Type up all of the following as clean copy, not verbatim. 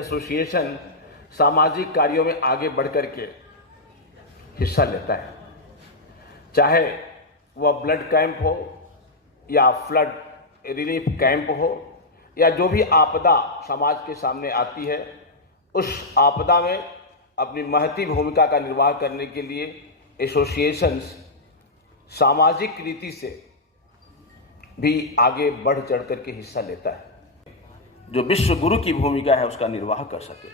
Association सामाजिक कार्यों में आगे बढ़कर के हिस्सा लेता है, चाहे वह ब्लड कैंप हो या फ्लड रिलीफ कैंप हो या जो भी आपदा समाज के सामने आती है, उस आपदा में अपनी महती भूमिका का निर्वाह करने के लिए एसोसिएशंस सामाजिक रीति से भी आगे बढ़ चढ़ करके हिस्सा लेता है, जो विश्व गुरु की भूमिका है उसका निर्वाह कर सके।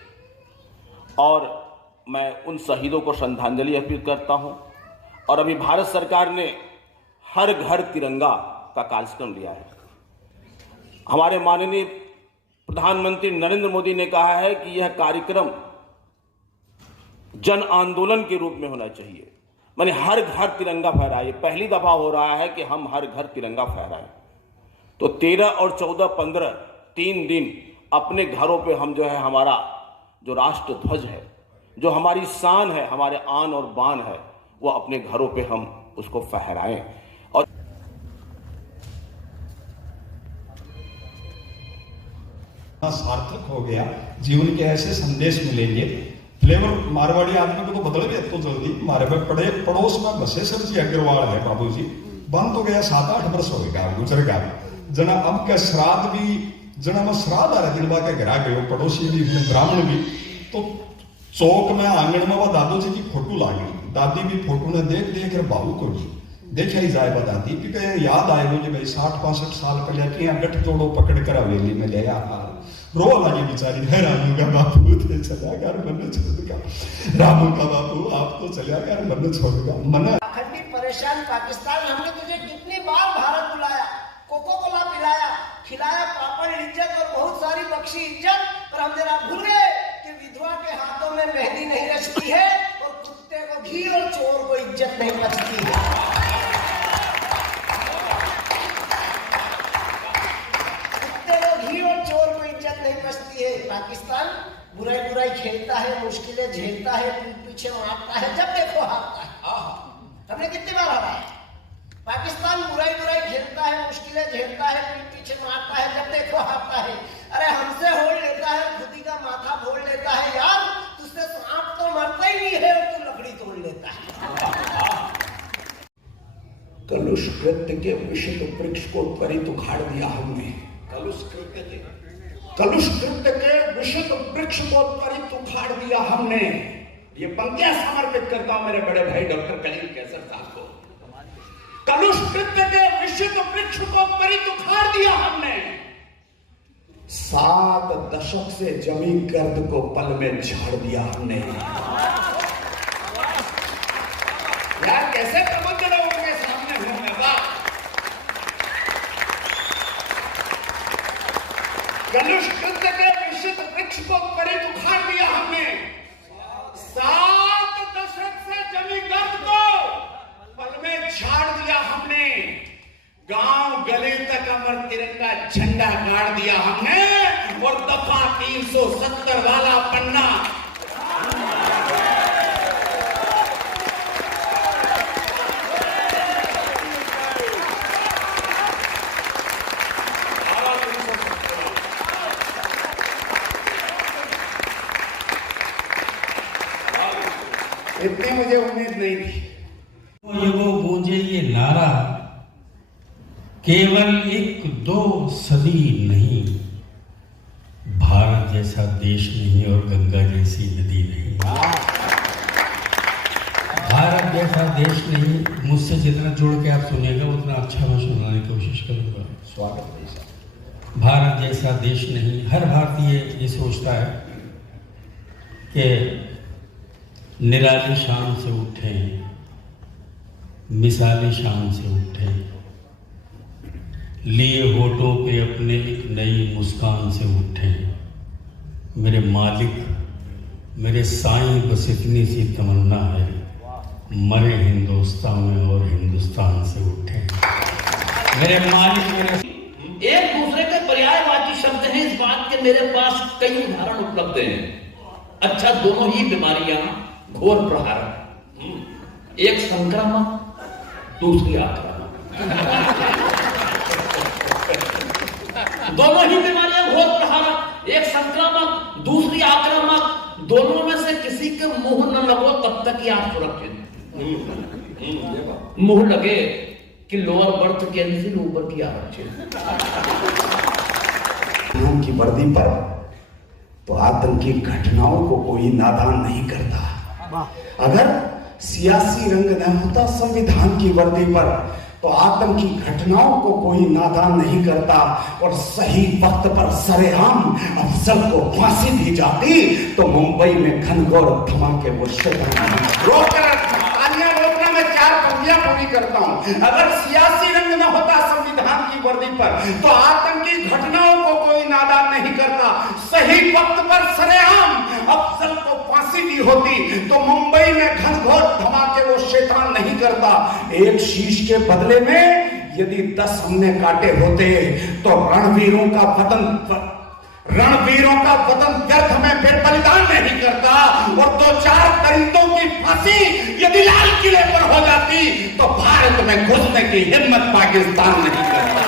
और मैं उन शहीदों को श्रद्धांजलि अर्पित करता हूं। और अभी भारत सरकार ने हर घर तिरंगा का कार्यक्रम लिया है। हमारे माननीय प्रधानमंत्री नरेंद्र मोदी ने कहा है कि यह कार्यक्रम जन आंदोलन के रूप में होना चाहिए, माने हर घर तिरंगा फहराए। पहली दफा हो रहा है कि हम हर घर तिरंगा फहराएं। तो 13 और 14, 15 3 दिन अपने घरों पे हम जो है हमारा जो राष्ट्र ध्वज है, जो हमारी शान है, हमारे आन और बान है, वो अपने घरों पे हम उसको फहराएं। और सार्थक हो गया, जीवन के ऐसे संदेश मिलेंगे। फ्लेवर मारवाड़ी आदमी को तो बदल गया तो जल्दी। हमारे पड़े पड़ोस में बसे सरजी अग्रवाल है बाबूजी, बंद हो गया 7-8 वर्ष हो गया, गुजर गया जना। अब के श्राद्ध भी जना में श्राद्ध आ रहा दिलवा के घर आ गए, पड़ोसी भी ब्राह्मण भी। तो चौक में आंगन में वो दादू जी की फोटो लागी, दादी भी फोटो ने देख देख कर बाबू को देखा ही जाए दादी भी याद आए मुझे भाई 60-65 साल पहले कि गठ जोड़ो पकड़ कर हवेली में ले आ रो लगी बेचारी है। रामू का बापू थे चला कर मन छोड़ेगा, रामू का बापू आप तो चला कर मन छोड़ेगा मन। अखंडी परेशान पाकिस्तान, हमने तुझे कितनी बार भारत बुलाया, कोको कोला पिलाया, खिलाया, पापड़ इज्जत और बहुत सारी बख्शी इज्जत, पर हम जरा भूल गए कि विधवा के हाथों में मेहंदी नहीं रचती है और कुत्ते को घी और चोर को इज्जत नहीं बचती है। पाकिस्तान बुराई बुराई खेलता है, मुश्किलें झेलता है, पीछे मारता है, जब देखो हारता है। हमने कितनी बार हारा है? पाकिस्तान बुराई बुराई खेलता है, मुश्किलें झेलता है, पीछे मारता है, जब देखो हारता है। अरे हमसे होड़ लेता है, खुदी का माथा फोड़ लेता है। यार तुझसे सांप तो मरता ही नहीं है और तू लकड़ी तोड़ लेता है। कलुष कृत्य के विषित वृक्ष को त्वरित उखाड़ दिया हमने। कलुष कृत्य के विषित वृक्ष को त्वरित उखाड़ दिया हमने। ये पंक्तियां समर्पित करता हूं मेरे बड़े भाई डॉक्टर कलीम कैसर साहब को। कलुष कृत्य के विषित वृक्ष को त्वरित उखाड़ दिया हमने। 7 दशक से जमी गर्द को पल में झाड़ दिया हमने। यार कैसे प्रबंध लोगों के सामने घूमने का। कलुष कृत्य के विषित वृक्ष को त्वरित उखाड़ दिया हमने। 7 दशक से जमी गर्द को पल में झाड़ दिया हमने। गांव गली तक अमर तिरंगा झंडा गाड़ दिया हमने। और दफा 370 वाला पन्ना इतनी मुझे उम्मीद नहीं थी। वो गूंजे ये नारा केवल 1-2 सदी नहीं, भारत जैसा देश नहीं और गंगा जैसी नदी नहीं। भारत जैसा देश नहीं। मुझसे जितना जुड़ के आप सुनेगा उतना अच्छा मैं सुनाने की कोशिश करूंगा। स्वागत है। भारत जैसा देश नहीं। हर भारतीय ये सोचता है कि निराली शान से उठे, मिसाली शान से उठे, लिए होठों पे अपने एक नई मुस्कान से उठे। मेरे मालिक, मेरे साईं, बस इतनी सी तमन्ना है, मरे हिंदुस्तान में और हिंदुस्तान से उठे। मेरे मालिक मेरे एक दूसरे के पर्यायवाची शब्द हैं इस बात के। मेरे पास कई उदाहरण उपलब्ध हैं। अच्छा, दोनों ही बीमारियां घोर प्रहारक, एक संक्रामक, दूसरी आक्रामक। दोनों ही बीमारियां घोर प्रहारक, एक संक्रामक, दूसरी आक्रामक, दोनों में से किसी के मुंह न लगो तब तक ही आप सुरक्षित। मुंह लगे कि लोअर बर्थ कैंसिल, ऊपर की आरक्षित। नाम की वर्दी पर तो आतंकी घटनाओं को कोई नादान नहीं करता। अगर सियासी रंग न होता संविधान की वर्दी पर तो आतंकी घटनाओं को कोई नादान नहीं करता और सही वक्त पर सरेआम अफजल को फांसी दी जाती तो मुंबई में घनघोर धमाके वो तालियां रोकना मैं 4 पंक्तियां पूरी करता हूं। अगर सियासी रंग न होता संविधान की वर्दी पर तो आतंकी घटनाओं को कोई नादान नहीं करता, सही वक्त पर सरेआम अफजल को फांसी दी होती तो मुंबई में घनघोर धमाके वो शैतान नहीं करता। एक शीश के बदले में यदि 10 हमने काटे होते तो रणवीरों का वतन व्यर्थ में बलिदान नहीं करता और 2-4 परिंदों की फांसी यदि लाल किले पर हो जाती तो भारत में घुसने की हिम्मत पाकिस्तान नहीं करता।